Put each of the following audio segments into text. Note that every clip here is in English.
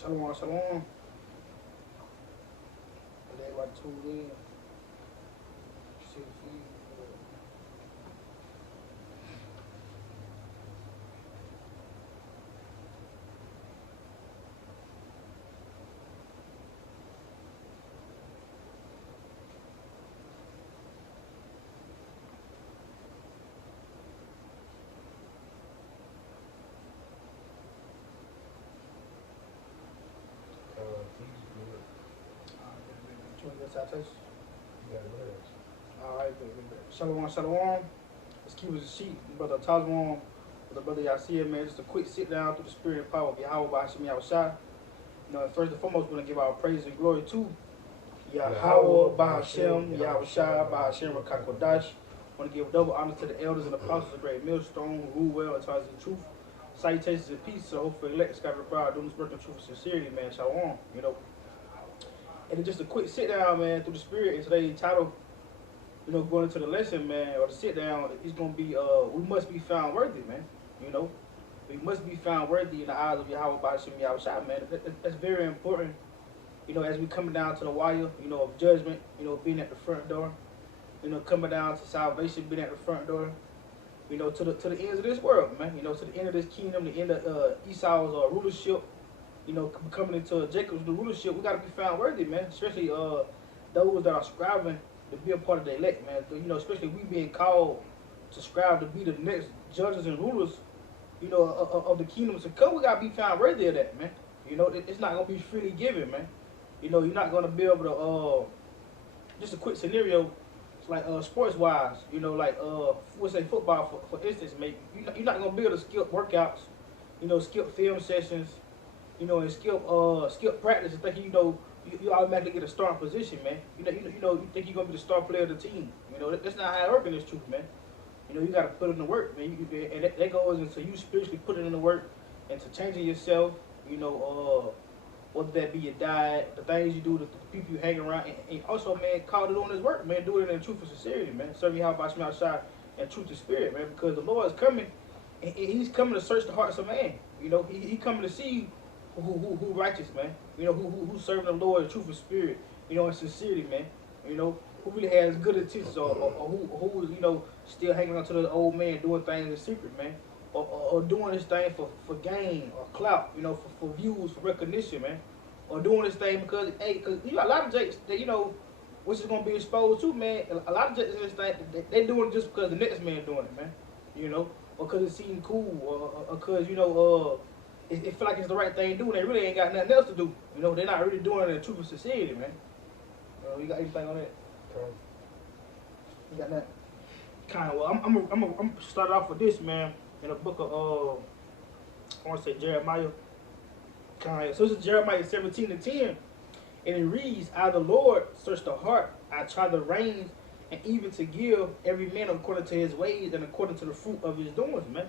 Shalom, shalom. Everybody tuned in. See the feed. He's good. Citation. You got legs. All right, good. Shalom, shalom. Let's keep it a sheet. Brother Tazwan, with the brother Yasir, man. Just a quick sit down through the spirit and power of Yahweh by Hashem Yahushua. You know, first and foremost, we're going to give our praise and glory to Yahweh by Hashem Yahushua by Hashem Rakakodash. I want to give double honor to the elders and apostles of Great Millstone who rule well and taught us the truth. Salutations and peace. So hopefully elect scattered abroad doing this work of truth and sincerity, man. Shalom. You know. And then just a quick sit down, man, through the spirit. And today's title, you know, going into the lesson, man, or the sit down, is going to be, we must be found worthy, man. You know, we must be found worthy in the eyes of Yahweh by Hashem Yahushua, man. That's very important, you know, as we coming down to the wire, you know, of judgment, you know, being at the front door, you know, coming down to salvation, being at the front door, you know, to the ends of this world, man. You know, to the end of this kingdom, the end of Esau's rulership. You know, coming into Jacob's rulership, we got to be found worthy, man. Especially those that are striving to be a part of the elect, man. You know, especially we being called to strive to be the next judges and rulers, you know, of the kingdom to come. We got to be found worthy of that, man. You know, it's not going to be freely given, man. You know, you're not going to be able to, just a quick scenario, it's like sports-wise, you know, like, we'll say football, for instance, maybe. You're not going to be able to skip workouts, you know, skip film sessions, you know, and skip practice and thinking, you know, you automatically get a starting position, man. You think you're gonna be the star player of the team. You know, that's not how it works in this truth, man. You know, you gotta put in the work, man. And that goes into you spiritually putting in the work, into changing yourself. You know, whether that be your diet, the things you do, the people you hang around, and also, man, call it on his work, man. Do it in truth and sincerity, man. Serve you how about you outside and truth and spirit, man. Because the Lord is coming, and He's coming to search the hearts of man. You know, He coming to see who righteous, man. You know, who serving the Lord in truth and spirit, you know, in sincerity, man. You know, who really has good intentions, or who is, you know, still hanging on to the old man, doing things in secret, man. Or doing this thing for gain or clout, you know, for views, for recognition, man. Or doing this thing because, hey, because you got a lot of jakes that, you know, which is going to be exposed to, man. A lot of jakes in this thing, they doing it just because the next man doing it, man. You know, or because it seems cool, or because, you know, it feel like it's the right thing to do, and they really ain't got nothing else to do. You know, they're not really doing it in truth and sincerity, man. You got anything on that? You got that? Kind of. Well, I'm start off with this, man. In the book of I want to say Jeremiah. Kind of. So this is Jeremiah 17:10, and it reads, "I the Lord search the heart, I try the reins, and even to give every man according to his ways and according to the fruit of his doings, man."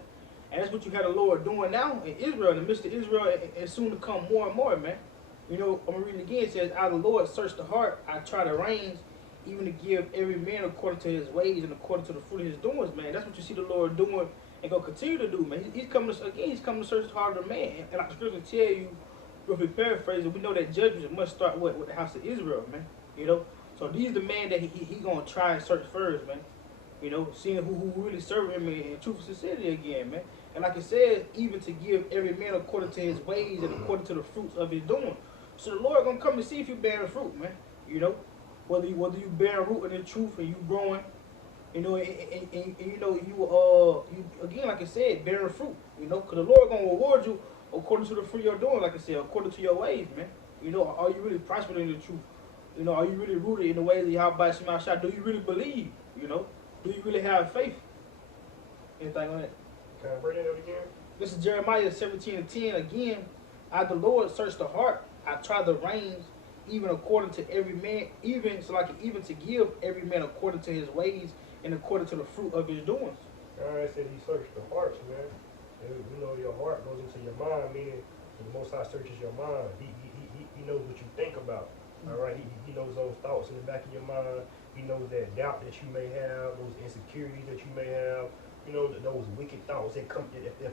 And that's what you had the Lord doing now in Israel, in the midst of Israel, and soon to come more and more, man. You know, I'm going to read it again. It says, "I, the Lord, search the heart. I try the reins, even to give every man according to his ways and according to the fruit of his doings," man. That's what you see the Lord doing and going to continue to do, man. He's coming to, again, He's coming to search the heart of the man. And like the scripture tell you, roughly paraphrasing, we know that judgment must start with the house of Israel, man. You know? So these the man that he going to try and search first, man. You know, seeing who really serve him in truth and sincerity again, man. And like it says, even to give every man according to his ways and according to the fruits of his doing. So the Lord gonna come and see if you bearing fruit, man. You know, whether you bearing root in the truth and you growing, you know, and you know you again, like I said, bearing fruit. You know, cause the Lord gonna reward you according to the fruit you're doing, like I said, according to your ways, man. You know, are you really prospering in the truth? You know, are you really rooted in the ways of Yahweh Shema Shah? Do you really believe? You know, do you really have faith? Anything on that? Can I bring it up again? This is Jeremiah 17:10 again. "I the Lord search the heart, I try the reins, even according to every man, even to give every man according to his ways and according to the fruit of his doings." God said He searched the hearts, man. And you know, your heart goes into your mind, meaning the Most High searches your mind. He knows what you think about. All right, he knows those thoughts in the back of your mind. He knows that doubt that you may have, those insecurities that you may have, You know, those wicked thoughts that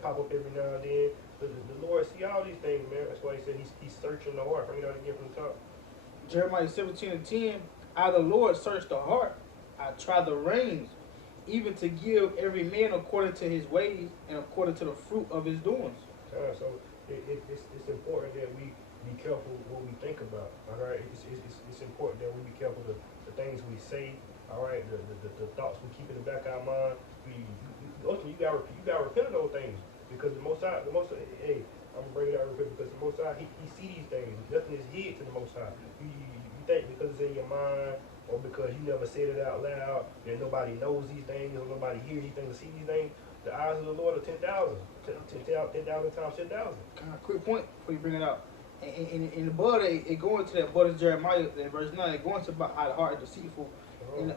pop up every now and then. The Lord see all these things, man. That's why he said he's searching the heart. Bring it out again from the top. Jeremiah 17:10, I the Lord search the heart, I try the reins, even to give every man according to his ways and according to the fruit of his doings. So it's important that we be careful what we think about. All right, it's important that we be careful the things we say. All right, the thoughts we keep in the back of our mind. Ultimately, you gotta repent of those things because the Most High, hey, I'm gonna bring it out real quick because the Most High, he see these things. Nothing is hid to the Most High. You think because it's in your mind or because you never said it out loud that nobody knows these things or nobody hears these things or see these things. The eyes of the Lord are 10,000. 10,000 times 10,000. Quick point before you bring it out. And above it going to that, but Jeremiah in verse 9, it going to about how the heart is deceitful and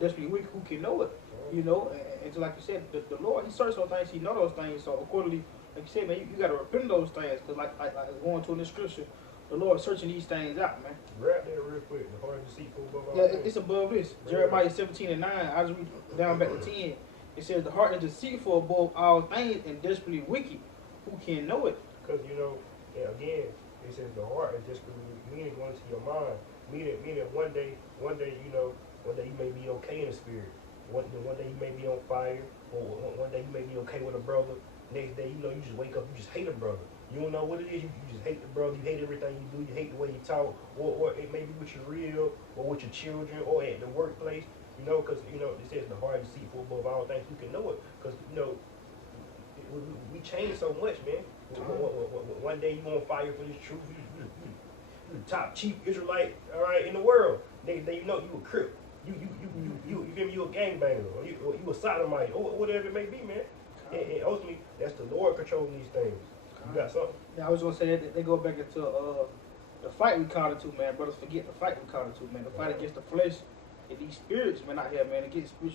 desperately weak, who can know it? You know, and so like you said, the Lord, he searches those things, he knows those things. So accordingly, like you said, man, you got to repent of those things because like going to in this scripture, the Lord searching these things out, man. Grab that real quick. The heart is deceitful above all Yeah, things. it's above this. Jeremiah 17:9. I just read down back to 10. It says the heart is deceitful above all things and desperately wicked. Who can know it? Because you know, and again, it says the heart is desperately meaning going to your mind. Meaning one day, you know, one day you may be okay in the spirit. One day you may be on fire, or one day you may be okay with a brother. Next day, you know, you just wake up, you just hate a brother. You don't know what it is. You just hate the brother. You hate everything you do. You hate the way you talk, or it may be with your real, or with your children, or at the workplace. You know, because you know it says the heart is deceitful above all things. Who can know it? Because you know we change so much, man. One day you on fire for this truth. You the top chief Israelite, all right, in the world. Next day you know you a crip. You give me you a gangbanger, or you a sodomite, or whatever it may be, man. And ultimately, that's the Lord controlling these things. You got something? Yeah, I was gonna say that they go back into the fight we called it to, man. Brothers forget the fight we called it to, man. The fight against the flesh and these spirits, man, out here, man. Against the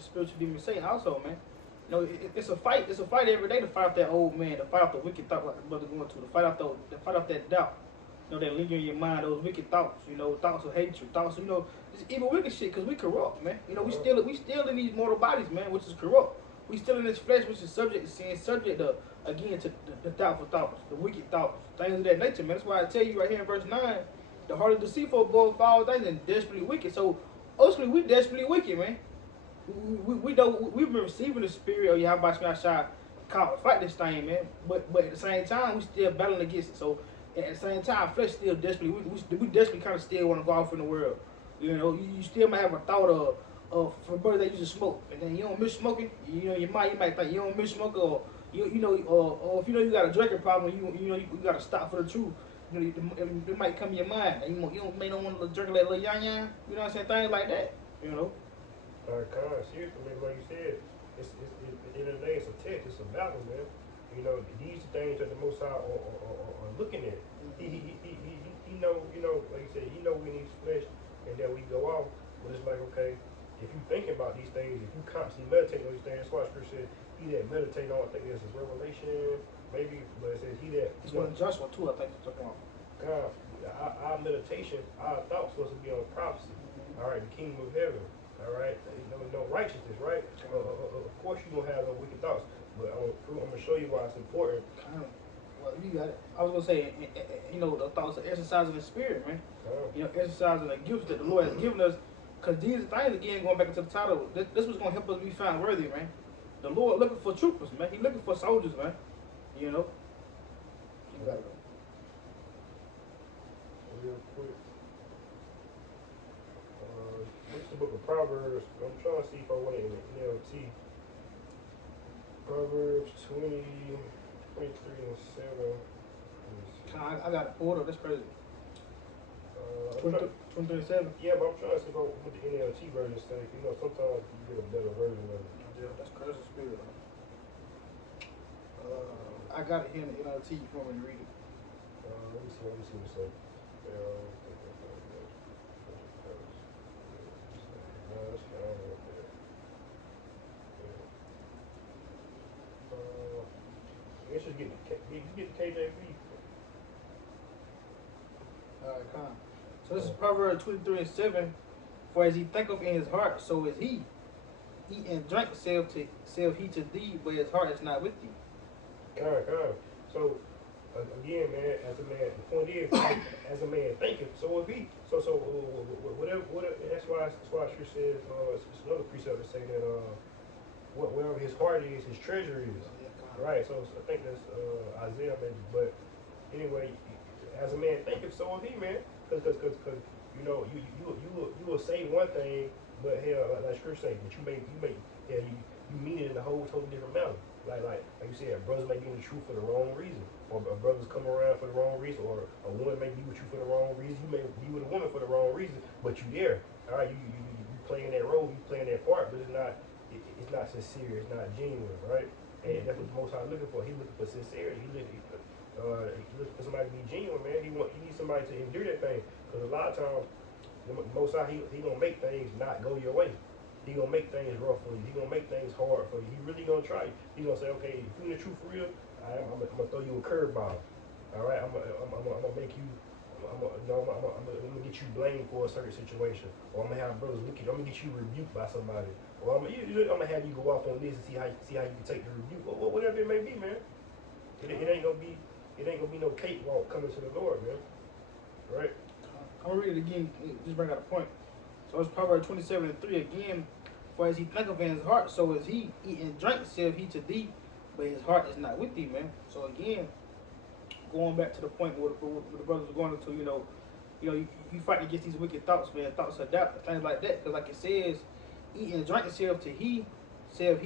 spiritual demon Satan also, man. You know, it's a fight. It's a fight every day to fight off that old man, to fight off the wicked thought like the brother going to, fight off that doubt. You know, that linger in your mind, those wicked thoughts. You know, thoughts of hatred, thoughts of, you know, this evil wicked shit. Cause we corrupt, man. You know, we still in these mortal bodies, man, which is corrupt. We still in this flesh, which is subject to sin, subject to again to the doubtful thoughts, the wicked thoughts, things of that nature, man. That's why I tell you right here in verse 9, the heart is deceitful above all things and desperately wicked. So ultimately, we desperately wicked, man. We've been receiving the spirit of Yahweh Shai called to fight this thing, man. But at the same time, we still battling against it. So at the same time, flesh still desperately, we desperately kind of still want to go off in the world. You know, you still might have a thought of for brothers that used to smoke, and then you don't miss smoking. You know, your mind, you might think you don't miss smoking, or you know, or if you know you got a drinking problem, you know you got to stop for the truth. You know, it might come in your mind, and you may not want to drink that little yang yang. You know what I'm saying? Things like that. You know. Seriously, man, like you said, at the end of the day, it's a test, it's a battle, man. You know, these are things that the Most High are looking at. He know, you know, like you said, he know we need flesh and that we go off. But it's like, okay, if you thinking about these things, if you constantly meditate on these things, that's why Scripture said, he that meditate on, I think this is Revelation, maybe, but it says he that. It's one Joshua too, I think it's talking about. God, our meditation, our thoughts supposed to be on prophecy. All right, the kingdom of heaven. All right, no righteousness, right? Of course, you don't have no wicked thoughts, but I'm gonna show you why it's important. Well, you got it. I was gonna say, you know, the thoughts of exercising the spirit, man. You know, exercising the gifts that the Lord has given us. Cause these things, again, going back into the title, this was gonna help us be found worthy, man. The Lord looking for troopers, man. He looking for soldiers, man. You know. You got it. Real quick. This is the book of Proverbs. I'm trying to see if I want it in the NLT. Proverbs 20, 23 and 7. I got it pulled up. That's crazy. 23:7. Yeah, but I'm trying to see if I want the NLT version instead. You know, sometimes you get a better version of it. Yeah, that's crazy spirit. I got it here in the NLT. You want me to read it? Let me see what it says. Let's just get the KJV. Alright, come. So this is Proverbs 23:7. For as he thinketh in his heart, so is he. eat and drink, save he to thee, but his heart is not with thee. Kind. So again, man, as a man, the point is, as a man thinketh, so if he, whatever, that's why sure says, it's another precept that say that, wherever his heart is, his treasure is. Right. So I think that's Isaiah maybe, but anyway, as a man thinketh, so is he, man. Cause you know, you will say one thing, but hell, like scripture say, but you mean it in a whole totally different manner. Like you said, brothers may be in the truth for the wrong reason, or brothers come around for the wrong reason, or a woman may be with you for the wrong reason. You may be with a woman for the wrong reason, but you there. All right, you playing that role, you playing that part, but it's not sincere, it's not genuine, right? And that's what the Most High looking for. He looking for sincerity. He looking for somebody to be genuine, man. He needs somebody to endure that thing, because a lot of times the Most High, he gonna make things not go your way. He gonna make things rough for you. He gonna make things hard for you. He really gonna try you. He gonna say, okay, if you in the truth for real, I'm gonna throw you a curveball. All right, I'm gonna make you. I'm gonna get you blamed for a certain situation, or I'm gonna have brothers look at you. I'm gonna get you rebuked by somebody, or I'm gonna have you go off on this and see how you can take the rebuke, or whatever it may be, man. It ain't gonna be no cakewalk coming to the Lord, man. Right? I'm gonna read it again, just bring out a point. So it's Proverbs 27:3 again. For as he thinketh in his heart, so is he. Eat and drink, saith he to thee, but his heart is not with thee, man. So again, going back to the point where the brothers were going into, you fight against these wicked thoughts, man. Thoughts of doubt, things like that. Because like it says, eat and drink, saith he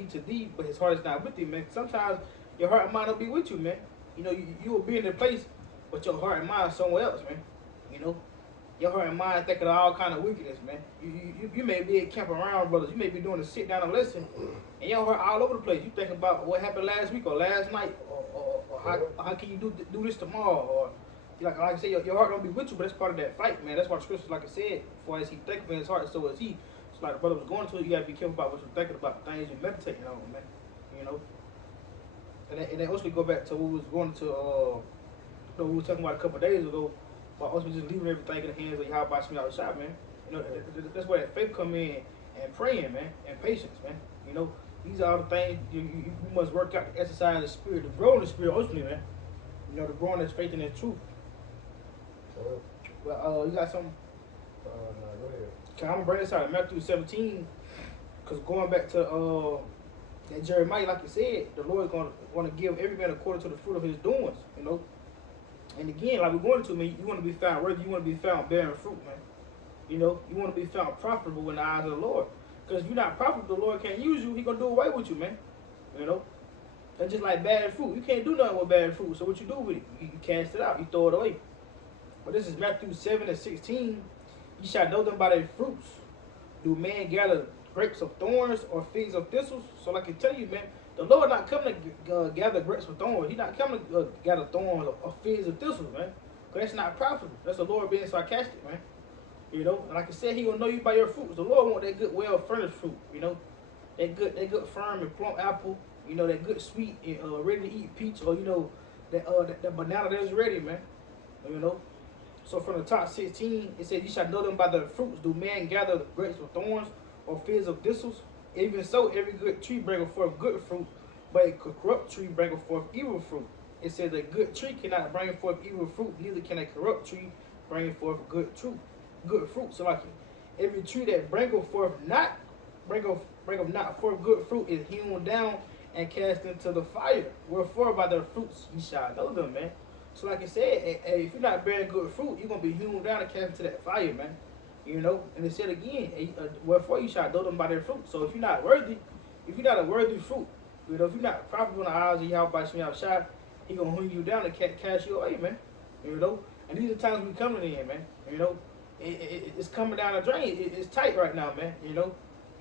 to thee, but his heart is not with thee, man. Sometimes your heart and mind will be with you, man. You will be in a place, but your heart and mind is somewhere else, man. Your heart and mind thinking of all kind of wickedness, man. You may be at camp around, brothers. You may be doing a sit down and listen, and your heart all over the place. You think about what happened last week or last night, or how can you do this tomorrow, or like I said, your heart don't be with you, but that's part of that fight, man. That's why the scriptures, like I said, for as he thinketh in his heart, so is he. So like the brother was going to, you gotta be careful about what you're thinking about, the things you're meditating on, man. And then also we go back to what we was going to, we were talking about a couple of days ago. But also just leaving everything in the hands of Yahweh Shemi Yahushua, man. That's where that faith come in, and praying, man, and patience, man. These are all the things you must work out to exercise the spirit, to grow in the spirit, ultimately, man. To grow in this faith and this truth. Well, you got something? No, go ahead. Okay, I'm gonna bring this out in Matthew 17, because going back to that Jeremiah, like you said, the Lord is gonna give every man according to the fruit of his doings, And again, like we're going to, man, you want to be found worthy, you want to be found bearing fruit, man. You want to be found profitable in the eyes of the Lord. Because if you're not profitable, the Lord can't use you, He's going to do away with you, man. That's just like bad fruit. You can't do nothing with bad fruit. So what you do with it? You cast it out, you throw it away. But this is Matthew 7:16. You shall know them by their fruits. Do men gather grapes of thorns or figs of thistles? So like I tell you, man, the Lord not coming to gather grapes of thorns. He's not coming to gather thorns or figs of thistles, man. Because that's not profitable. That's the Lord being sarcastic, man. And like I said, He will know you by your fruits. The Lord want that good, well-furnished fruit, That good firm and plump apple, that good sweet and ready-to-eat peach, or, that banana that's ready, man. So from the top 16, it says, you shall know them by their fruits. Do men gather grapes of thorns or figs of thistles? Even so, every good tree bringeth forth good fruit, but a corrupt tree bringeth forth evil fruit. It says a good tree cannot bring forth evil fruit, neither can a corrupt tree bring forth good fruit. So like every tree that bringeth not forth good fruit is hewn down and cast into the fire. Wherefore by their fruits ye shall know them, man. So like I said, if you're not bearing good fruit, you're gonna be hewn down and cast into that fire, man. And it said again, wherefore you shall know them by their fruit. So if you're not worthy, if you're not a worthy fruit, if you're not profitable in the eyes of Yahweh Shemi Yahushua, He gonna hunt you down and cast you away, man. And these are times we coming in, man. It's coming down the drain. It's tight right now, man. You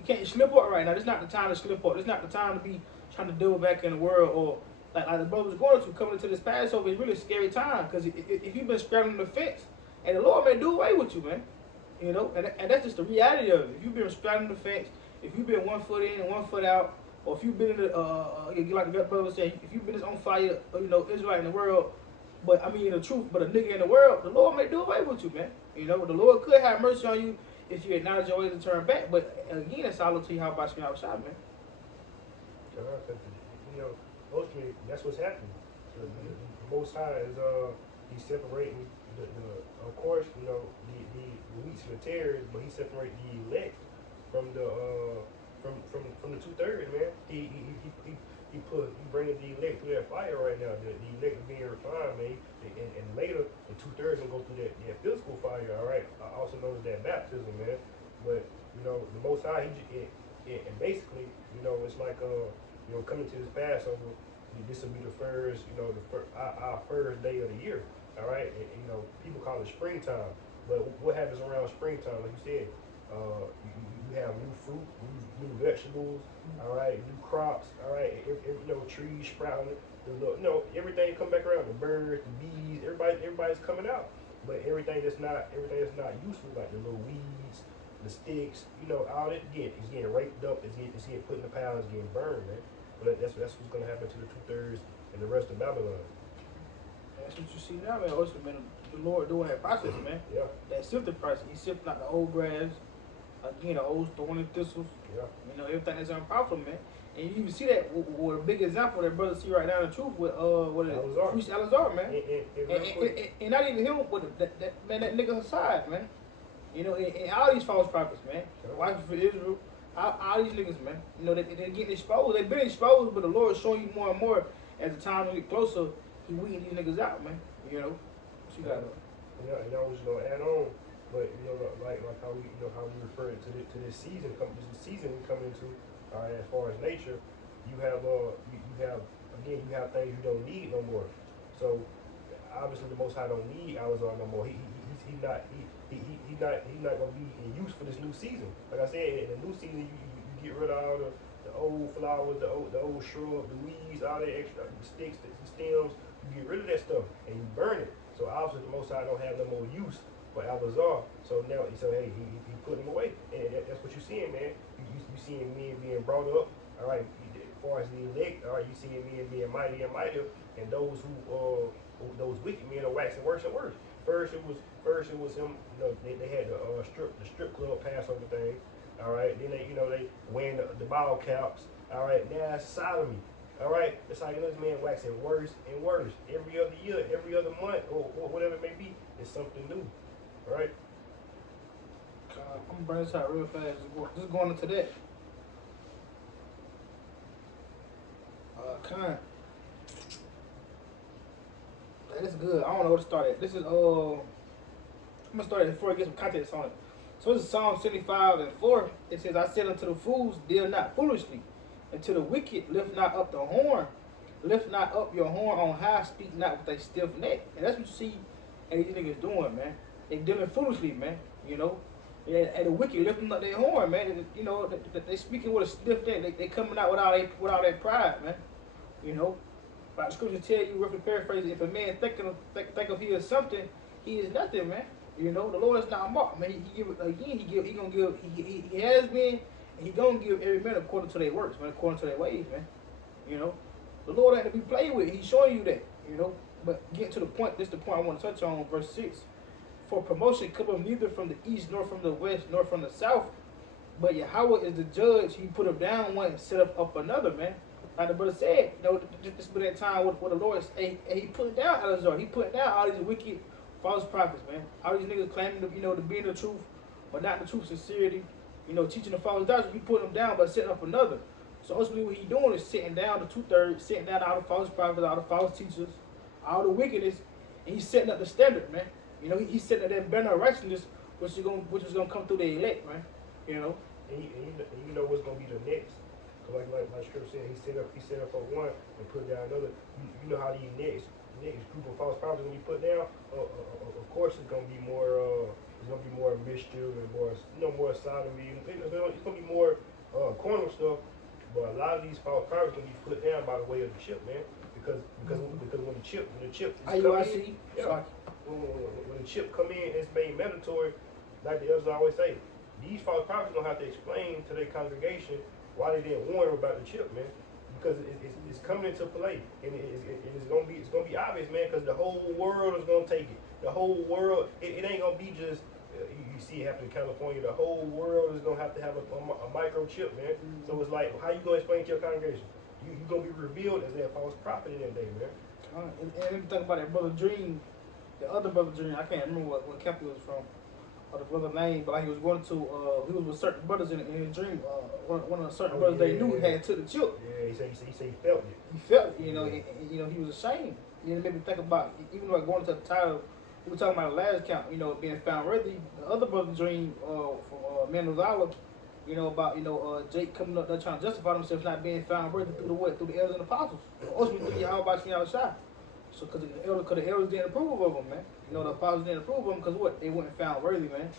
can't slip up right now. It's not the time to slip up. It's not the time to be trying to deal back in the world, or like the brothers going to coming into this Passover. It's really a scary time, because if you've been straddling the fence, and the Lord may do away with you, man. And that's just the reality of it. If you've been straddling the fence, if you've been 1 foot in and 1 foot out, or if you've been in the, like the brother said, if you've been on fire, Israelite in the world, but I mean in the truth, but a nigga in the world, the Lord may do away with you, man. The Lord could have mercy on you if you acknowledge your ways and turn back. But again, it's all up to you how about you outside, man. You know, ultimately, that's what's happening. The Most High is he's separating of course, you know, the wheats and the tares, but he's separating the elect from the from the 2/3, man. He bringing the elect through that fire right now. The elect is being refined, man. And later the 2/3 gonna go through that physical fire. All right, also known as that baptism, man. But you know, the Most High, and basically, you know, it's like you know, coming to this Passover. This will be the first, you know, our first day of the year. All right, and you know, people call it springtime. But what happens around springtime? Like you said, you have new fruit, new vegetables, all right, new crops, all right, you know, trees sprouting, you know, everything come back around. The birds, the bees, everybody's coming out. But everything that's not useful, like the little weeds, the sticks, you know, all that it's getting raped up, it's getting put in the pile, it's getting burned, man. But that's what's gonna happen to the 2/3 and the rest of Babylon. That's what you see now, man. Also, man, the Lord doing that process, man. Yeah. That sifting process. He's sifting out the old grass, again, the old thorny thistles. Yeah. You know, everything that's unprofitable, man. And you even see that with a big example that brother see right now in the truth with Priest Alazar, man. And not even him with that nigga Hassad, man. You know, and all these false prophets, man. Watching for Israel, all these niggas, man. You know, they're getting exposed. They've been exposed, but the Lord is showing you more and more as the time get closer. He weeding these niggas out, man. You know, what you got? Yeah, and I was just gonna add on, but you know, like how we, you know, how we refer to this season, this season we come into, as far as nature, you have you have things you don't need no more. So obviously the Most High don't need Alazar no more. He's not gonna be in use for this new season. Like I said, in the new season, you get rid of all the old flowers, the old shrub, the weeds, all that extra the sticks, the stems. You get rid of that stuff and you burn it. So obviously the Most High don't have no more use for Alazar. So now hey, he put him away, and that's what you're seeing, man. You seeing men being brought up. All right, as far as the elect, all right, you seeing men being mighty and mightier, and those who those wicked men are waxing worse and worse. First it was him. You know, they had the strip club Passover thing. All right, then they wearing the ball caps. All right, now it's sodomy. All right, it's like this man waxing worse and worse every other year, every other month, or whatever it may be. It's something new. All right. I'm gonna bring this out real fast. Just going into that. That's good. I don't know where to start at. This is I'm gonna start it before I get some context on it. So this is Psalm 75:4. It says, "I said unto the fools, deal not foolishly, and to the wicked lift not up the horn. Lift not up your horn on high, speak not with a stiff neck." And that's what you see these niggas doing, man. They dealing foolishly, man. You know, and the wicked lifting up their horn, man. You know, they speaking with a stiff neck. They coming out without their pride, man. You know, but the scripture tell you, roughly paraphrasing, if a man think of he is something, he is nothing, man. You know, the Lord is not mocked, man. He has been, and he gonna give every man according to their works, man, according to their ways, man. You know, the Lord ain't to be played with. He's showing you that, you know. But getting to the point, this is the point I want to touch on, verse 6. For promotion cometh neither from the east, nor from the west, nor from the south, but Yahweh is the judge. He put him down one and set up another, man. Like the brother said, you know, this been that time with the Lord, and he put down Alazar. He put down all these wicked false prophets, man. All these niggas claiming to, to be in the truth, but not the truth, sincerity. You know, teaching the false doctrine. He put them down by setting up another. So ultimately, what he doing is sitting down the 2/3, sitting down all the false prophets, all the false teachers, all the wickedness, and he's setting up the standard, man. You know, he's setting up that banner of righteousness, which is gonna come through the elect, man. You know. And you know what's gonna be the next. Like Scripture said, he set up for one and put down another. You know how these next group of false prophets gonna be put down. Of course, it's gonna be more mischief and more sodomy. It's gonna be more carnal stuff. But a lot of these false prophets gonna be put down by the way of the chip, man. Because when the chip is coming, yeah, when the chip come in, it's made mandatory. Like the others always say, these false prophets gonna have to explain to their congregation why they didn't warn them about the chip, man. Because it's coming into play, and it's gonna be obvious, man. Because the whole world is gonna take it. The whole world, it ain't gonna be just You see it happen in California. The whole world is gonna have to have a microchip, man. So it's like, how you gonna explain to your congregation? You gonna be revealed as that false prophet in that day, man. And let me talk about that brother Dream, the other brother Dream. I can't remember what camp he was from, or the brother name, but like he was going to, he was with certain brothers in his dream. One of the certain brothers they knew had took the chip. Yeah, he said he felt it. He felt it, you know, and, you know, he was ashamed. You know, it made me think about, even though going to the title, we were talking about the last count, you know, being found worthy. The other brother Dream from Mendoza, you know, about, you know, Jake coming up there trying to justify themselves not being found worthy through the what? Through the elders and apostles. Ultimately through Yahweh Shemiyah Shai. So, because the elders didn't approve of them, man. You know, the apostles didn't approve of them because what? They weren't found worthy, man.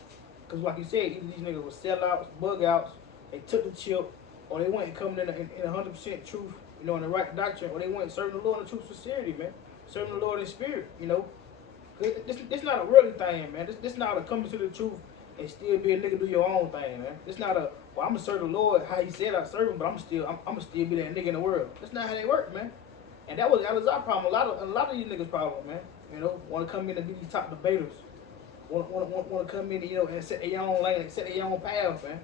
Because like you said, either these niggas were sellouts, bug outs, they took the chip, or they weren't coming in 100% truth, you know, in the right doctrine, or they weren't serving the Lord in true sincerity, man. Serving the Lord in spirit, you know. This not a worldly thing, man. This not a coming to the truth and still be a nigga do your own thing, man. This not a, well, I'm gonna serve the Lord how he said I serve him, but I'm gonna still be that nigga in the world. That's not how they work, man. And that was our problem. A lot of these niggas' problem, man. You know, want to come in and be these top debaters. Want to come in, you know, and set their own lane, set their own path, man.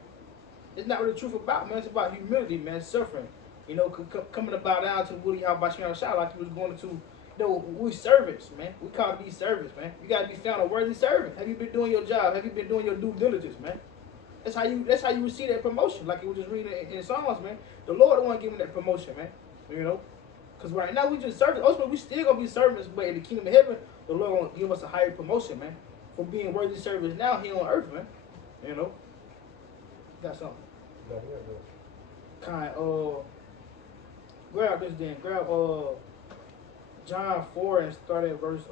It's not what the truth about, man. It's about humility, man. Suffering. You know, coming to bow down to the Woody Al-Bashir Shah like he was going to. You know, we servants, man. We call to be servants, man. You gotta be found a worthy servant. Have you been doing your job? Have you been doing your due diligence, man? That's how you receive that promotion. Like you were just reading in Psalms, man. The Lord the one giving that promotion, man. You know, because right now we just servants. Ultimately, we still gonna be servants, but in the kingdom of heaven, the Lord gonna give us a higher promotion, man, for being worthy servants now here on earth, man. You know, got something. Kind grab this then. Grab John 4 and start at verse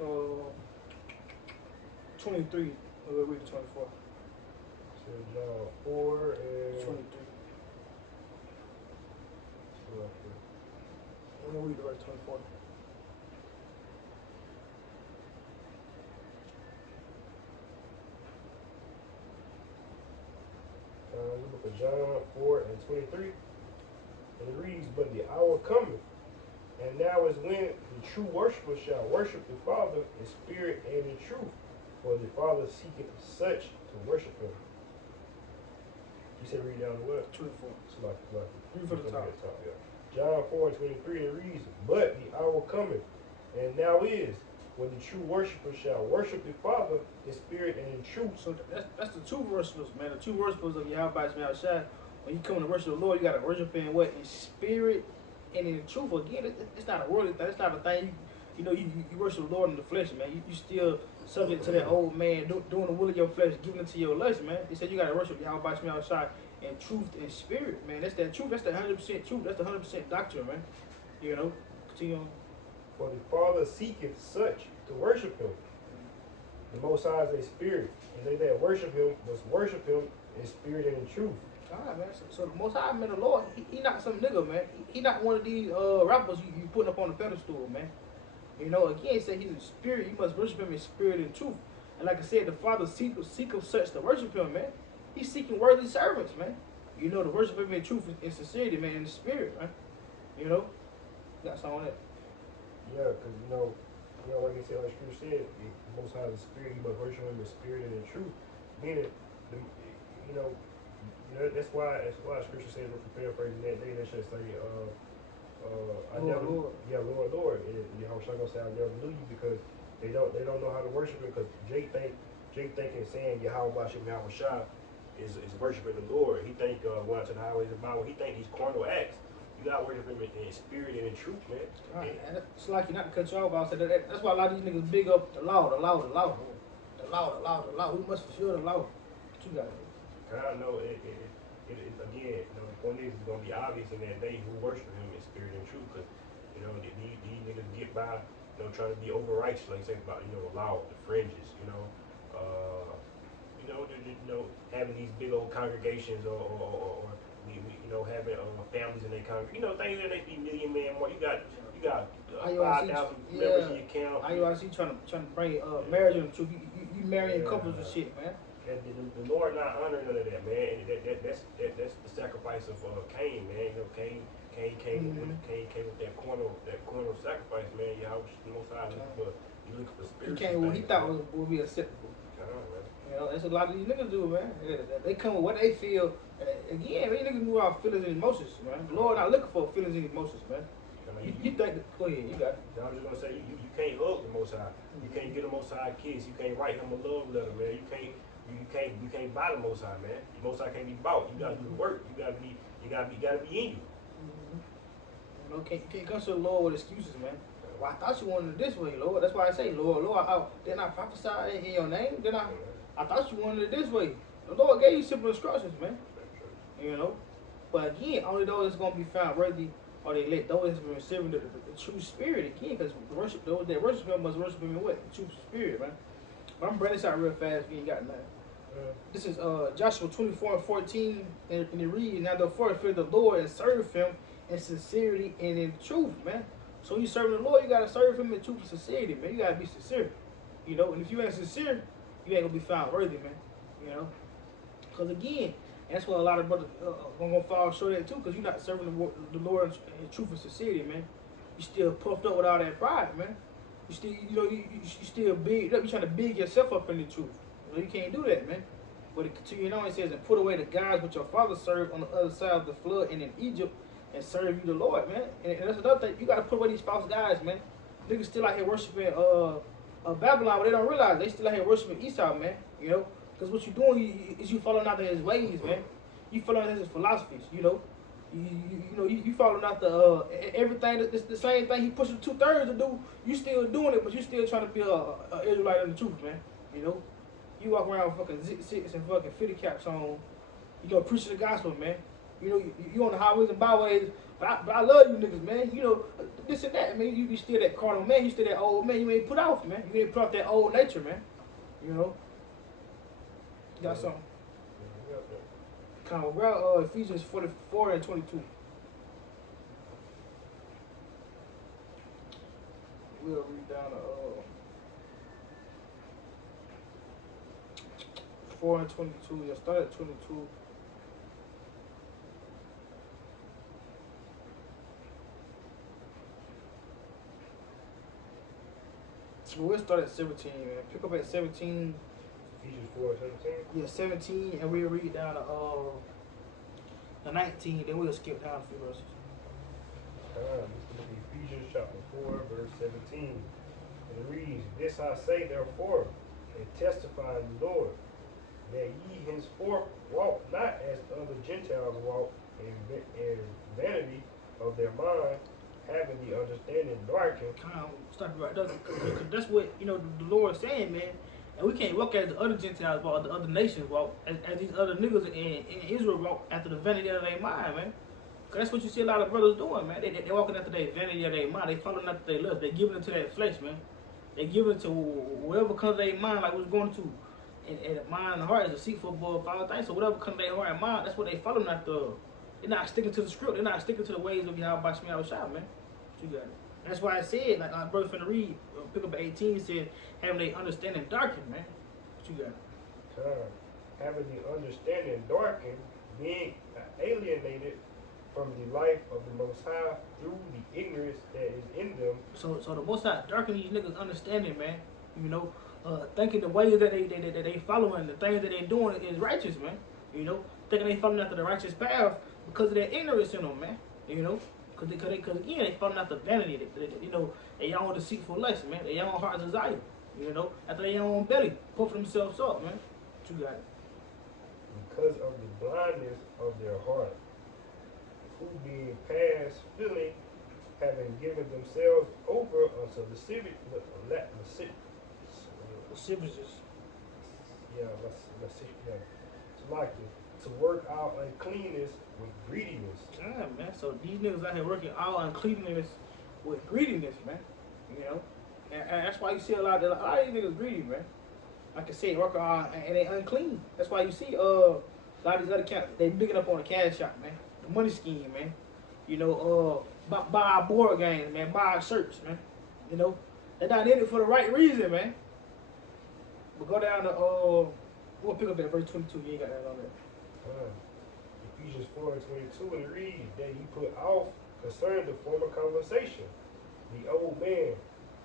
23. We'll read 24. So John 4 and 23. We'll read verse 24. The book of John 4 and 23. And it reads, "But the hour cometh, and now is when the true worshippers shall worship the Father in spirit and in truth, for the Father seeketh such to worship him." You said read down to what? 24. Read from the top. Yeah. John 4 and 23, it reads, "But the hour cometh, and now is, when the true worshippers shall worship the Father in spirit and in truth." So that's the true worshipers, man. The true worshipers of Yahweh Shemiyah. When you come to worship the Lord, you gotta worship in what? In spirit and in truth. Again, it's not a worldly thing. It's not a thing. You know, you worship the Lord in the flesh, man. You still subject to that old man, doing the will of your flesh, giving it to your lust, man. He said you gotta worship Yahweh Shemiyah in truth and spirit, man. That's that truth. That's the 100% truth. That's the 100% doctrine, man. You know, continue on. "For the Father seeketh such to worship him. The Most High is a spirit, and they that worship him must worship him in spirit and in truth." Alright, man. So the Most High, man, the Lord, he not some nigga, man. He not one of these rappers you putting up on the pedestal, man. You know, again, he said he's a spirit. You must worship him in spirit and truth. And like I said, the Father seek of such to worship him, man. He's seeking worthy servants, man. You know, to worship him in truth and sincerity, man, in the spirit, man. You know, got something on that. Yeah, because like I said, like Scripture said, the Most High is a spirit. You must worship him in spirit and in truth. Meaning, that's why Scripture says, we're paraphrasing that day, that should say, Lord. And Yahushua gonna say, "I never knew you," because they don't know how to worship him. Because Jake thinking saying Yahweh Bashem Yahushua is worshiping the Lord. He think going out to the highways of Bible. He think these carnal acts. You gotta worship him in spirit and in truth, man. Right, and it's like, you not to cut you off, but I said that's why a lot of these niggas big up the law. We must fulfill the law. What you got? I know it again. The point is, it's gonna be obvious in that day who worship him in spirit and truth. Because these niggas get by, trying to be over righteous, like say about law, the fringes, having these big old congregations or having families in their congregation, things that they be million man more. You got 5,000 members in your account. IUIC trying to bring marriage in the truth. You marrying couples and shit, man. And the Lord not honoring none of that, man. And that's the sacrifice of Cain, man. Cain came with that corner sacrifice, man. The Most High looking for spirit. He came what he thought would be acceptable. You know, that's a lot of these niggas do, man. They come with what they feel. Again, these niggas move out feelings and emotions, man. The Lord not looking for feelings and emotions, man. You think that, go ahead, you got it. I was just gonna say you can't hug the Most High. You can't get the Most High a kiss. You can't write him a love letter, man. You can't buy the Most High, man. The Most High can't be bought. You gotta do the work. You gotta be in you. You know, can't come to the Lord with excuses, man. Well, I thought you wanted it this way, Lord. That's why I say, Lord, didn't I prophesy in your name? I thought you wanted it this way. The Lord gave you simple instructions, man. You know? But again, only those that's going to be found worthy are they let those that's been receiving the true spirit again, because those that worship him must worship him in what? The true spirit, man. But I'm bringing this out real fast if you ain't got nothing. This is Joshua 24:14, and it reads, "Now therefore fear the Lord and serve him in sincerity and in truth," man. So you serving the Lord, you gotta serve him in truth and sincerity, man. You gotta be sincere, you know. And if you ain't sincere, you ain't gonna be found worthy, man. You know, because again, that's what a lot of brothers gonna fall short at too, because you're not serving the Lord in truth and sincerity, man. You still puffed up with all that pride, man. You still, you know, you still big up. You trying to big yourself up in the truth. You know, you can't do that, man. But it continues on. It says, "And put away the gods which your father served on the other side of the flood and in Egypt, and serve you the Lord," man. And that's another thing. You gotta put away these false gods, man. Niggas still out here worshiping Babylon, but they don't realize they still out here worshiping Esau, man. You know, because what you doing is you following after his ways, man. You following his philosophies, you know. You following out the everything. It's the same thing he pushing 2/3 to do. You still doing it, but you still trying to be a Israelite in the truth, man. You know, you walk around with fucking zit and fucking 50 caps on. You know, preaching the gospel, man. You know, you on the highways and byways, but I love you niggas, man. You know, this and that, man. You still that carnal man. You still that old man. You ain't put off, man. You ain't put off that old nature, man. You know, you got something. Kind of well, Ephesians 44:22. We'll read down to 4:22. Yeah, start at 22. We'll start at 17, man. Pick up at 17. Ephesians 4:17. Yeah, 17, and we'll read down to the 19. Then we'll skip down a few verses. This is Ephesians chapter 4, verse 17. And it reads, "This I say therefore, and testify in the Lord, that ye henceforth walk not as other Gentiles walk in vanity of their mind, having the understanding darkened." Kind of stop it right there, because that's what, you know, the Lord is saying, man. And we can't walk as the other Gentiles walk, the other nations walk, as these other niggas in Israel walk after the vanity of their mind, man. Because that's what you see a lot of brothers doing, man. They walking after their vanity of their mind. They following after their lust. They giving it to that flesh, man. They giving it to whatever comes to their mind, like what's going to. And mind and heart is deceitful above all things. So whatever comes to their heart and mind, that's what they following after. They're not sticking to the script. They're not sticking to the ways of Yahweh Shema Shah, man. You got it. That's why I said, like my brother finna read, pick up at 18, said, having they understanding darkened, man. What you got? Having the understanding darkened, being alienated from the life of the Most High through the ignorance that is in them. So the Most High darken these niggas understanding, man. You know, thinking the ways that they following, the things that they doing is righteous, man. You know, thinking they following after the righteous path because of their ignorance in them, man. You know. Because again, they falling out the vanity. You know, they own deceitful lust, man. They own heart's desire. You know, after they own belly, puffing themselves up, man. What you got? Because of the blindness of their heart, who being past feeling, having given themselves over unto lasciviousness. It's like to work out uncleanness with greediness. Damn, man. So these niggas out here working all uncleanness with greediness, man. You know, and that's why you see a lot of these niggas greedy, man. Like I said, working all and they unclean. That's why you see a lot of these other accounts, they bigging up on the cash shop, man. The money scheme, man. You know, buy our board games, man. Buy our shirts, man. You know, they're not in it for the right reason, man. But go down to we'll pick up at verse 22. You ain't got that on there. Ephesians 4:22, and it reads that he put off concerning the former conversation, the old man,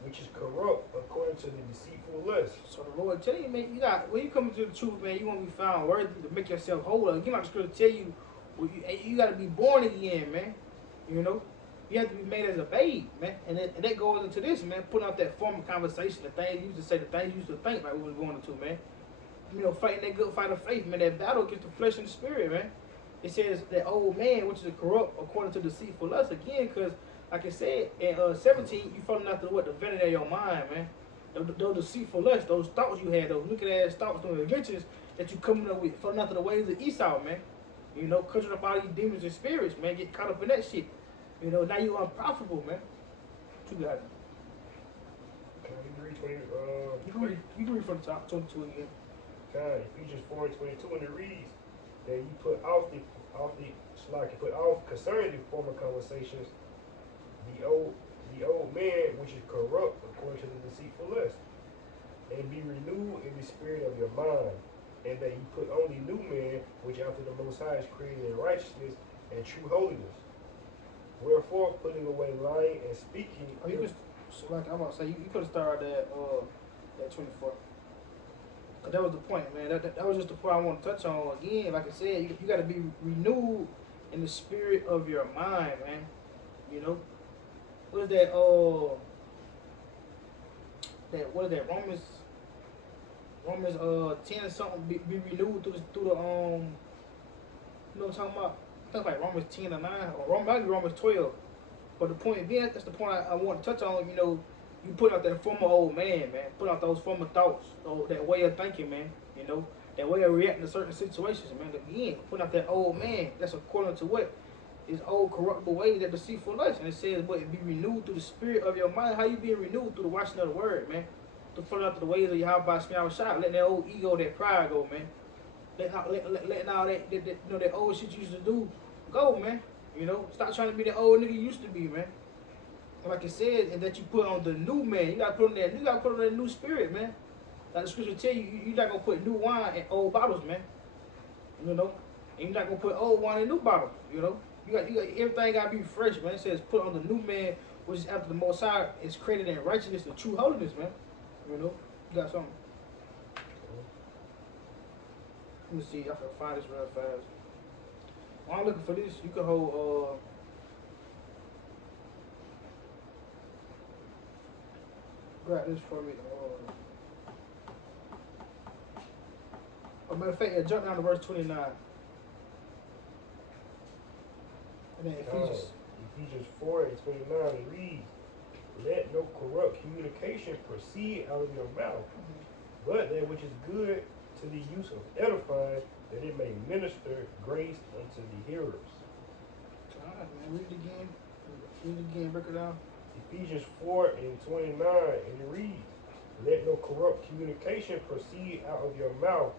which is corrupt according to the deceitful lust. So the Lord tell you, man, you got when you come to the truth, man, you want to be found worthy to make yourself whole. Again, like the scripture tell you, well, you got to be born again, man. You know, you have to be made as a babe, man. And that goes into this, man, putting out that form of conversation, the things you used to say, the things you used to think, like we was going into, man. You know, fighting that good fight of faith, man, that battle against the flesh and the spirit, man. It says that old man, which is corrupt according to deceitful lust, again, because, like I said, in 17, you falling after what? The vanity of your mind, man. Those deceitful lusts, those thoughts you had, those wicked ass thoughts, those adventures that you coming up with, falling after the ways of Esau, man. You know, conjuring up all these demons and spirits, man, get caught up in that shit. You know, now you unprofitable, man. What you got? Can you read 20? You can read from the top, 22 again. Ephesians 4:22, and it reads that you put off concerning the former conversations, the old man which is corrupt according to the deceitful lust, and be renewed in the spirit of your mind, and that you put on the new man which after the Most High is created in righteousness and true holiness. Wherefore, putting away lying and speaking. Oh, you could, so like I'm about to say, you could have started at 24. Cause that was the point, man. That was just the point I want to touch on again. Like I said, you got to be renewed in the spirit of your mind, man. You know, what is that? What is that? Romans 10 something. Be renewed through the you know what I'm talking about? I think like Romans 10 or 9, or maybe Romans 12. But the point being, that's the point I want to touch on. You know, you put out that former old man, man. Put out those former thoughts, that way of thinking, man. You know, that way of reacting to certain situations, man. Again, put out that old man. That's according to what? His old corruptible ways, that deceitful lust. And it says, but be renewed through the spirit of your mind. How you being renewed? Through the washing of the word, man. To put out the ways of Yahweh Shah. Letting that old ego, that pride go, man. Letting all that, you know, that old shit you used to do go, man. You know, stop trying to be the old nigga you used to be, man. Like it says, and that you put on the new man. You gotta put on that new spirit, man. Like the scripture tell you, you're not gonna put new wine in old bottles, man. You know, and you're not gonna put old wine in new bottles. You know, you got everything gotta be fresh, man. It says put on the new man, which is after the Most High is created in righteousness and true holiness, man. You know, you got something. Let me see if I can find this real fast. While I'm looking for this, you can hold grab this for me. Matter of fact, yeah, jump down to verse 29. And then Ephesians 4:29, it reads, let no corrupt communication proceed out of your mouth, but that which is good to the use of edifying, that it may minister grace unto the hearers. God, man, read it again, break it down. Ephesians 4:29, and it reads, let no corrupt communication proceed out of your mouth,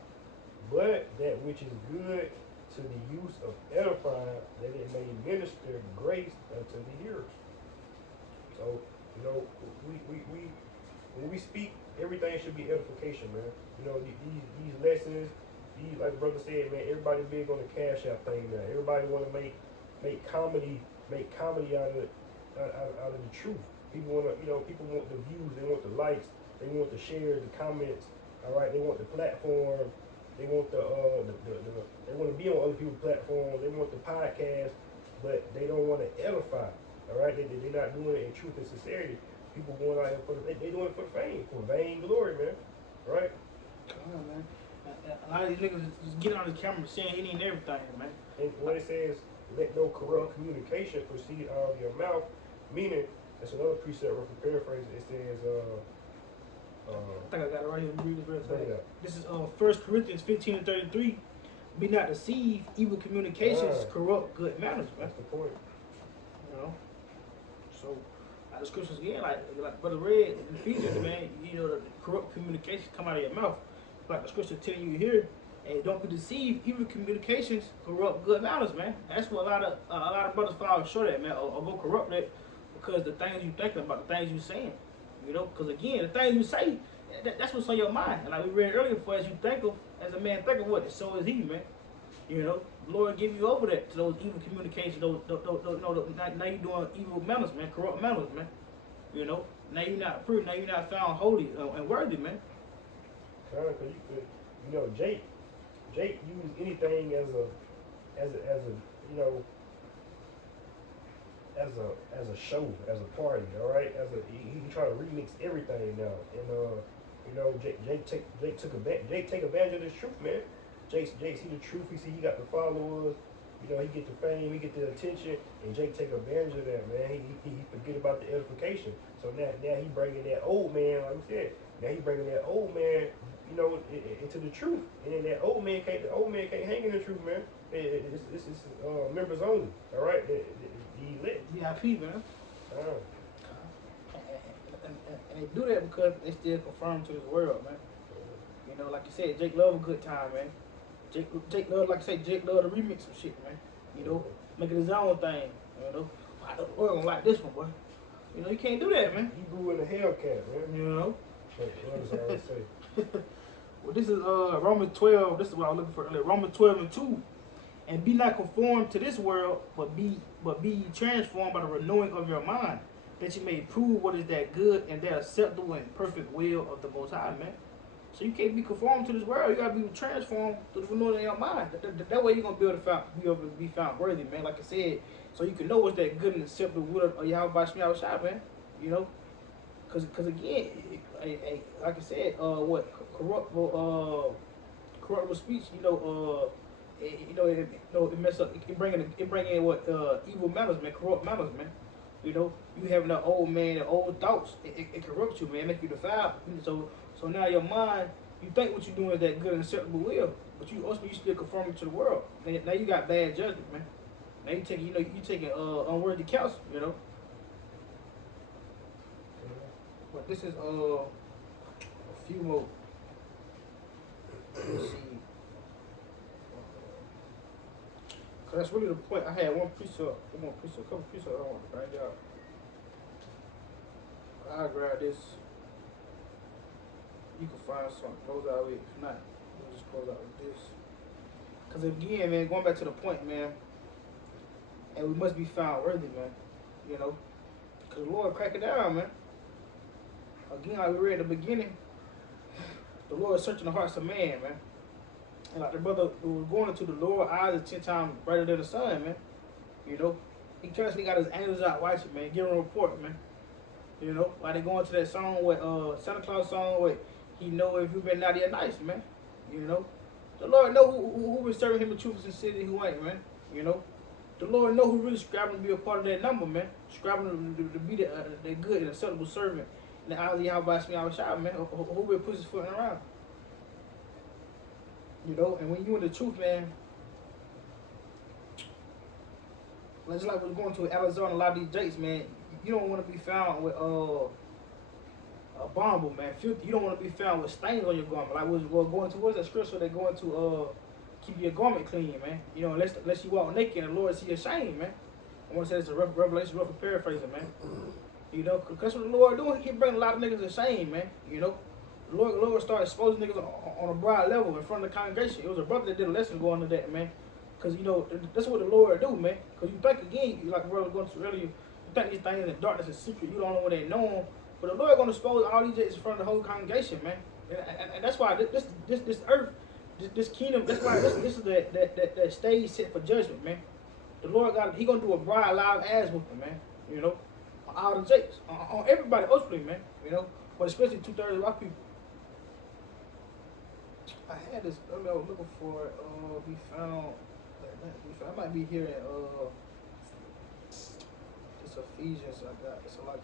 but that which is good to the use of edifying, that it may minister grace unto the hearers. So, you know, we when we speak, everything should be edification, man. You know, these lessons, like the brother said, man, everybody big on the Cash App thing now. Everybody want to make comedy out of the truth. People want to, you know, people want the views, they want the likes, they want the shares, the comments. All right, they want the platform, they want they want to be on other people's platforms, they want the podcast, but they don't want to edify. All right, they're not doing it in truth and sincerity. People going out here they doing it for fame, for vain glory, man. Right? Come on, man. A lot of these niggas just get on the camera saying he ain't everything, man. And when it says, let no corrupt communication proceed out of your mouth, meaning, that's another precept, if we paraphrase it, it says, I think I got it right here. Read it real fast. yeah. This is 1 Corinthians 15:33. Be not deceived, evil communications corrupt good manners, man. That's the point. You know? So, the scriptures again, like Brother Red, in Ephesians, man, you know, the corrupt communications come out of your mouth. Like the scripture telling you here, hey, don't be deceived, evil communications corrupt good manners, man. That's what a lot of brothers fall short at, man, or go corrupt that because the things you thinking about, the things you saying. You know, because again, the things you say, that's what's on your mind. And like we read earlier, for as you think of, as a man think of what, so is he, man. You know, the Lord give you over that to those evil communications. Now you doing evil manners, man, corrupt manners, man. You know, now you're not free. Now you're not found holy and worthy, man. Cause you could, you know, Jake used anything as a you know as a show, as a party, all right. He try to remix everything now, and you know, Jake take advantage of this truth, man. Jake see the truth. He got the followers. You know, he get the fame, he get the attention, and Jake take advantage of that, man. He forget about the edification. So now he bringing that old man, like we said. Now he bringing that old man, you know, into the truth, and then the old man can't hang in the truth, man. It's members only, all right. He lit. VIP, man. Oh. And they do that because they still conform to this world, man. You know, like you said, Jake love a good time, man. Jake love, like I said, Jake love to remix some shit, man. You know, make it his own thing. You know, I don't gonna like this one, boy. You know, you can't do that, man. He grew in a Hellcat, man. You know. What does I say? Well, this is Romans 12. This is what I was looking for earlier. Romans 12:2. And be not conformed to this world, but be transformed by the renewing of your mind, that you may prove what is that good and that acceptable and perfect will of the Most High, man. So you can't be conformed to this world. You gotta be transformed to the renewing of your mind. That way you're gonna be able to be found worthy, man. Like I said, so you can know what's that good and acceptable will of Yahweh Shemi Shai, man. You know, cause again, like I said, corruptible speech, you know, it mess up. It bring in what evil manners, man, corrupt manners, man. You know, you having that old man, the old thoughts, it corrupts you, man, make you defiled. So now your mind, you think what you're doing is that good and acceptable will, but you still conforming to the world. Now you got bad judgment, man. Now you taking unworthy counsel, you know. But this is a few more. Let's see. Cause that's really the point. I had a couple precepts I want to bring out. I'll grab this. You can find something. Close out with. If not, we'll just close out with this. Cause again, man, going back to the point, man, and we must be found worthy, man. You know, cause the Lord crack it down, man. Again, like we read at the beginning, the Lord is searching the hearts of man, man. And like the brother who was going into the Lord, eyes are 10 times brighter than the sun, man. You know, he constantly got his angels out watching, man, giving a report, man. You know, like they going to that song with Santa Claus song with he know if you been naughty or nice, man. You know, the Lord know who been serving him in truth and sincerity, who ain't, man. You know, the Lord know who really striving to be a part of that number, man. Striving to be the good and acceptable servant. And the eyes of Yahweh Shemi Shai, man, who will push his foot around. You know, and when you in the truth, man, just like we're going to Arizona, a lot of these dates, man, you don't want to be found with abominable, man, filthy. You don't want to be found with stains on your garment. Like we're going towards that scripture, they're going to keep your garment clean, man. You know, unless you walk naked and the Lord see your shame, man. I want to say it's a revelation, rough paraphrasing, man. You know, because that's what the Lord doing. He bring a lot of niggas to shame, man. You know, the Lord started exposing niggas on a broad level in front of the congregation. It was a brother that did a lesson going to that, man. Because, you know, that's what the Lord do, man. Because you think, again, like brother was going to earlier, you think these things in darkness is secret. You don't know what they know. But the Lord going to expose all these jets in front of the whole congregation, man. And that's why this earth, this kingdom, that's why this is that stage set for judgment, man. The Lord he going to do a broad, live ass whooping, man. You know, on all the jakes, on everybody ultimately, man. You know, but especially 2/3 of our people. I had this earlier. I was looking for it. Be found. I might be here in this Ephesians. I got it's a lot.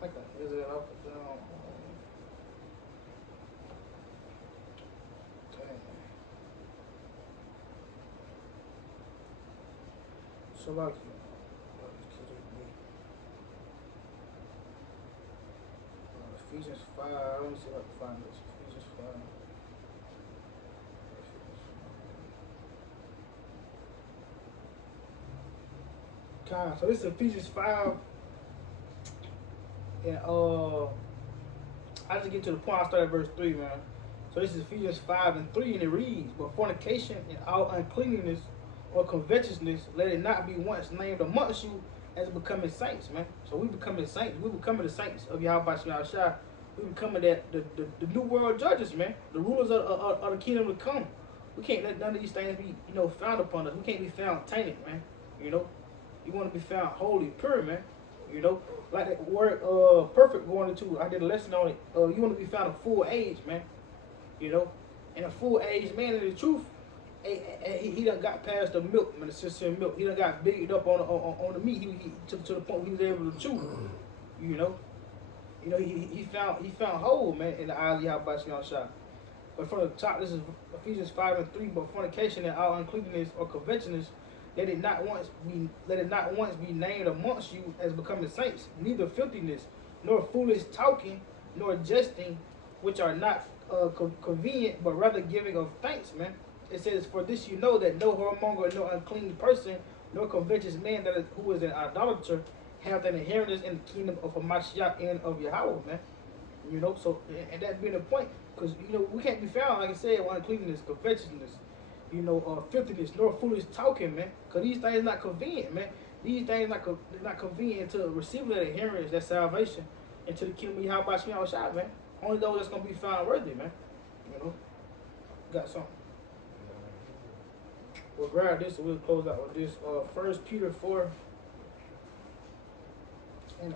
I think is it up and down? Dang. So like. Ephesians 5. Let me see if I can find this. Ephesians 5. God, so this is Ephesians 5. And I just get to the point. I start at verse 3, man. So this is Ephesians 5:3, and it reads, "But fornication and all uncleanness or covetousness, let it not be once named amongst you as becoming saints," man. So we becoming saints. We becoming the saints of Yahweh Shema Shai. We becoming the new world judges, man. The rulers of the kingdom to come. We can't let none of these things be, found upon us. We can't be found tainted, man. You know, you want to be found holy, pure, man. You know, like that word perfect going into. I did a lesson on it. You want to be found a full age, man. You know, and a full age man in the truth, he done got past the milk, man, the sincere milk. He done got bigged up on the meat. He to the point where he was able to chew. You know, he found whole, man, in the eyes of Yahweh Shem Shai. But from the top, this is Ephesians 5:3. But fornication and all uncleanness or covetousness, let it not once be named amongst you as becoming saints, neither filthiness, nor foolish talking, nor jesting, which are not convenient, but rather giving of thanks, man. It says, "For this you know that no whoremonger, no unclean person, nor covetous man who is an idolater, have an inheritance in the kingdom of Hamashiach and of Yahweh," man. You know, so and that being the point, because we can't be found, like I said, with uncleanness, covetousness, filthiness, nor foolish talking, man. Because these things not convenient, man. These things not convenient to receive that inheritance, that salvation, into the kingdom of Yahweh Shema Shai, man. Only those that's gonna be found worthy, man. You know, got something. We'll grab this and we'll close out with this. 1 Peter 4 and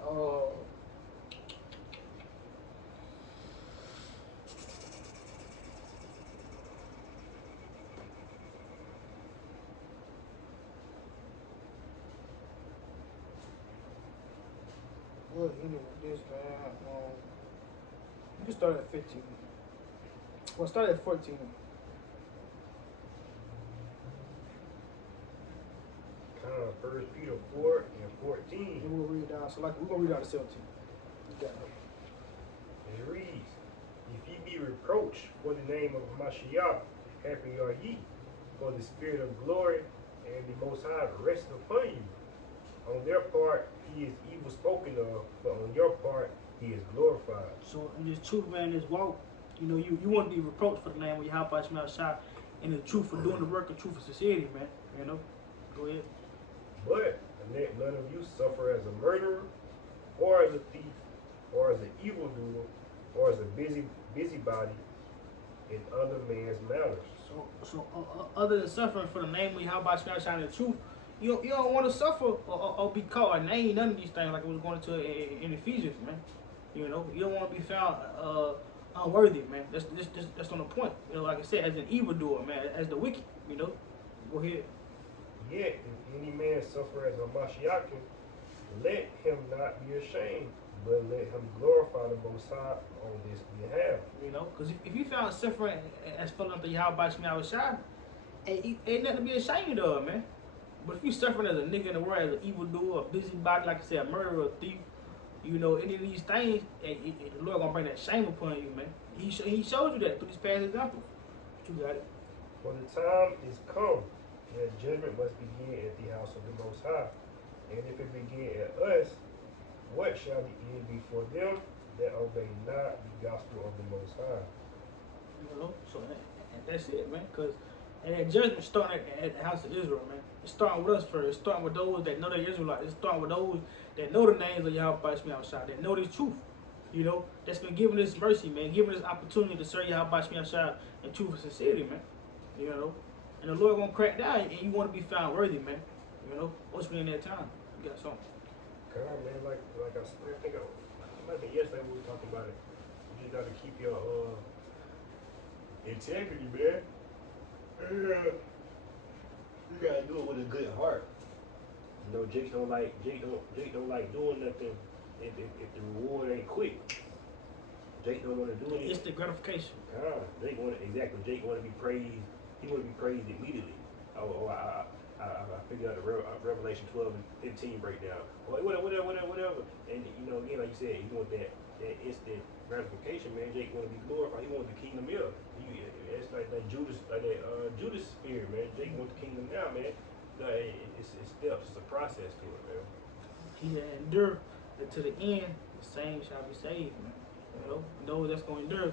we'll end it with this, man. You can start at 15. Well, start at 14. First Peter 4 and 14. And we'll read down. So like we're gonna read down to 17. You got it. And it reads, "If ye be reproached for the name of Mashiach, happy are ye, for the spirit of glory and the Most High rest upon you. On their part he is evil spoken of, but on your part he is glorified." So in this truth, man, this walk, you want to be reproached for the name of Yahweh Shema Shai and the truth for doing the work of truth for sincerity, man. Go ahead. "But let none of you suffer as a murderer, or as a thief, or as an evildoer, or as a busybody in other man's matters." So other than suffering for the name of Yahweh Shema Shai and the truth, you don't want to suffer or be called a name, none of these things like it was going to in Ephesians, man. You don't want to be found unworthy, man. That's on the point. Like I said, as an evildoer, man, as the wicked. Go ahead. "Yet if any man suffer as a Mashiachin, let him not be ashamed, but let him glorify the Most High on this behalf." Because if you found suffering as falling under Yahweh Shema Shai, ain't nothing to be ashamed of, man. But if you suffering as a nigga in the world, as an evildoer, a busybody, like I said, a murderer, a thief, any of these things, the Lord gonna bring that shame upon you, man. He showed you that through these past examples. But you got it. "For the time is come that judgment must begin at the house of the Most High. And if it begin at us, what shall the end be for them that obey not the gospel of the Most High?" So and that's it, man. Because that judgment starting at the house of Israel, man. It's starting with us first. It's starting with those that know they're Israelites. It's starting with those that know the names of Yahweh Shema Shai, that know this truth. That's been given this mercy, man, given this opportunity to serve Yahweh Shema Shai in truth and sincerity, man. And the Lord gonna crack down, and you want to be found worthy, man. What's been in that time? You got something. God, man, like I think it might be yesterday we were talking about it. You just got to keep your integrity, man. Yeah. You gotta do it with a good heart. Jake don't like doing nothing if the reward ain't quick. Jake don't want to do it. It's the gratification. Jake want to be praised. He want to be praised immediately. I figured out the Revelation 12 and 15 breakdown. Whatever. And again, like you said, he want that instant gratification, man. Jake want to be glorified. He want the kingdom here. It's like that Judas spirit, man. Jake want the kingdom now, man. It's steps. It's a process to it, man. He that endure to the end, the same shall be saved, man. Those that's going to endure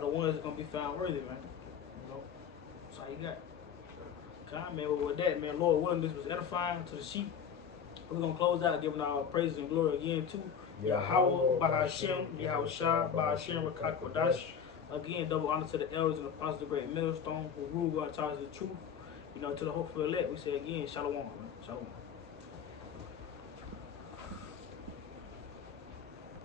are the ones that's gonna be found worthy, man. You know, that's all you got. God, man, with that, man, Lord willing, this was edifying to the sheep. We're gonna close out giving our praises and glory again to Yahweh, Bahashem, Yahushua, Bahashem, Rakakwadash. Again, double honor to the elders and the apostles of the great millstone who rule God charge the truth. You know, to the hopeful elect, we say again, Shalom, man. Shalom.